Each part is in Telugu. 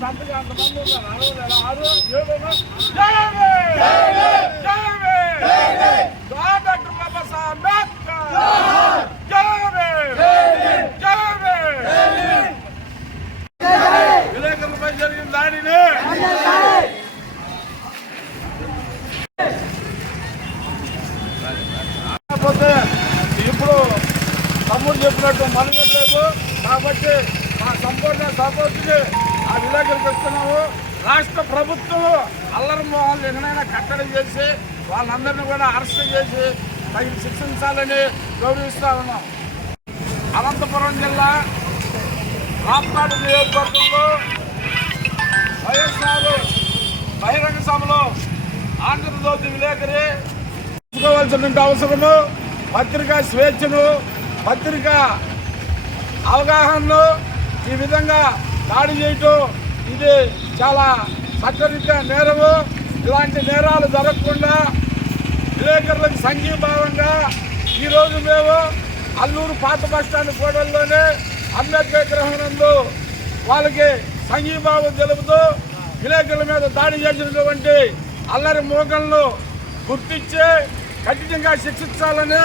ఎంతమంది అంతమంది ఉన్నారు అరవై ఆరు ఏడు డాక్టర్ బాబాసాహెబ్ అంబేద్కర్ విలేకరులపై జరిగిన దాడిని కాకపోతే ఇప్పుడు తమ్ముడు చెప్పినట్టు మనమే లేదు కాబట్టి మా సంపూర్ణ సపోర్ట్ని ఆ విలేకరులకు రాష్ట్ర ప్రభుత్వం అల్లరి మోహన్ ఎన్నైనా కట్టడి చేసి వాళ్ళందరినీ కూడా అరెస్ట్ చేసి తగిన శిక్షించాలని గౌరవిస్తా ఉన్నాం. అనంతపురం జిల్లా రాప్నాడు నియోజకవర్గంలో వైఎస్ఆర్ బహిరంగ సభలో ఆంధ్రజ్యోతి విలేకరి తీసుకోవాల్సిన అవసరము పత్రికా స్వేచ్ఛను పత్రికా అవగాహనను ఈ విధంగా దాడి చేయటం ఇది చాలా చట్టరీత్యా నేరము. ఇలాంటి నేరాలు జరగకుండా విలేకరులకు సంఘీభావంగా ఈరోజు మేము అల్లూరు పాత బస్టాండ్ గోడల్లోనే అంబేద్కర్ గ్రహణంలో వాళ్ళకి సంఘీభావం తెలుపుతూ విలేకరుల మీద దాడి చేసినటువంటి అల్లరి మోకలను గుర్తించి కఠినంగా శిక్షించాలని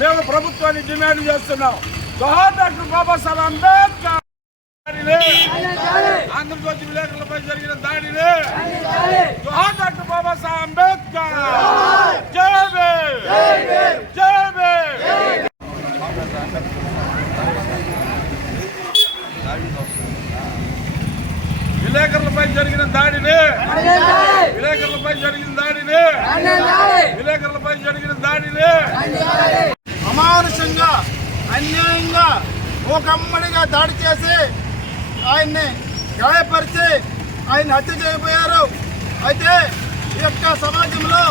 మేము ప్రభుత్వాన్ని డిమాండ్ చేస్తున్నాం. జోహార్ డాక్టర్ బాబాసాహెబ్ అంబేద్కర్ దాడిని ఆంధ్రజ్యోతి విలేకరులపై జరిగిన దాడిని జోహార్ డాక్టర్ బాబాసాహెబ్ అంబేద్కర్ జై భీమ్ జై భీమ్ విలేకరులపై జరిగిన దాడిని విలేకరులపై జరిగిన దాడిని విలేకరులపై జరిగిన దాడిని అమానుషంగా అన్యాయంగా మూకమ్మడిగా దాడి చేసి ఆయన్ని గాయపరిచి ఆయన హత్య చేయబోయారు. అయితే ఈ యొక్క సమాజంలో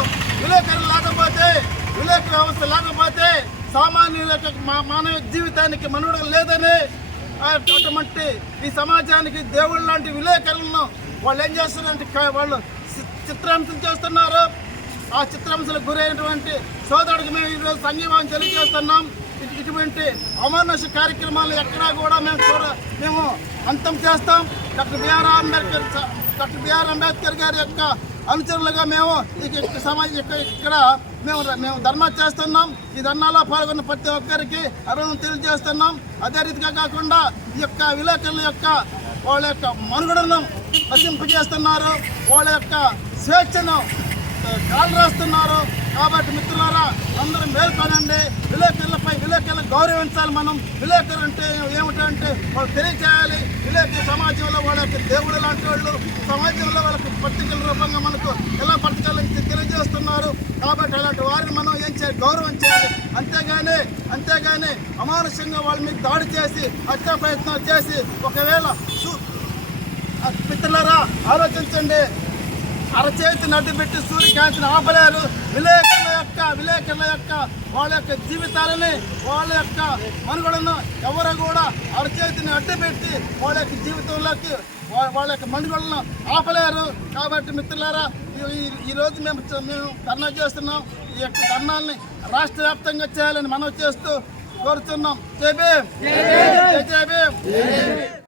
విలేకరులు లేకపోతే విలేక వ్యవస్థ లేకపోతే సామాన్యుల యొక్క మానవ జీవితానికి మనుగడ లేదని అటువంటి ఈ సమాజానికి దేవుళ్ళ లాంటి విలేకరులను వాళ్ళు ఏం చేస్తున్నారంటే వాళ్ళు చి- చేస్తున్నారు. ఆ చిత్రాంశలకు గురైనటువంటి సోదరుడికి మేము ఈరోజు సంఘీభావం తెలియజేస్తున్నాం. ఇటువంటి అమర్నశ కార్యక్రమాలు ఎక్కడా కూడా మేము చూడ మేము అంతం చేస్తాం. Doctor BR Ambedkar doctor BR Ambedkar గారి యొక్క అనుచరులుగా మేము ఇక ఇక్కడ సమాజం ఇక్కడ మేము మేము ధర్నా చేస్తున్నాం. ఈ ధర్నాలో పాల్గొన్న ప్రతి ఒక్కరికి అరుణం తెలియజేస్తున్నాం. అదే రీతిగా కాకుండా ఈ యొక్క విలేకరుల యొక్క వాళ్ళ యొక్క మనుగడను నశింపజేస్తున్నారు. వాళ్ళ యొక్క స్వేచ్ఛను కాలు రాస్తున్నారు. కాబట్టి మిత్రులు అందరూ మేల్కొనండి. విలేకరులపై విలేకరులను గౌరవించాలి మనం. విలేకరు అంటే ఏమిటంటే వాళ్ళు తెలియచేయాలి విలేకరు సమాజంలో వాళ్ళ యొక్క దేవుడు లాంటి వాళ్ళు సమాజంలో వాళ్ళకి పత్రికల రూపంగా మనకు ఎలా పత్రికలు తెలియజేస్తున్నారు. కాబట్టి అలాంటి వారిని మనం ఏం చేయాలి? గౌరవం చేయాలి. అంతేగాని అంతేగాని అమానుషంగా వాళ్ళ మీద దాడి చేసి హత్యా ప్రయత్నాలు చేసి ఒకవేళ సు- ఆలోచించండి. అరచేతి నడ్డు పెట్టి సూర్యకాంతిని ఆపలేరు. విలేకరు విలేకరుల యొక్క వాళ్ళ యొక్క జీవితాలని వాళ్ళ యొక్క మనుగడను ఎవరు కూడా అరచేతిని అడ్డుపెట్టి వాళ్ళ యొక్క జీవితంలోకి వాళ్ళ యొక్క మనుగడలను ఆపలేరు. కాబట్టి మిత్రులారా ఈ- ఈ- రోజు మేము మేము ధర్నా చేస్తున్నాం. ఈ యొక్క ధర్నాల్ని రాష్ట్ర వ్యాప్తంగా చేయాలని మనం చేస్తూ కోరుతున్నాం జై భీమ్! జై భీమ్!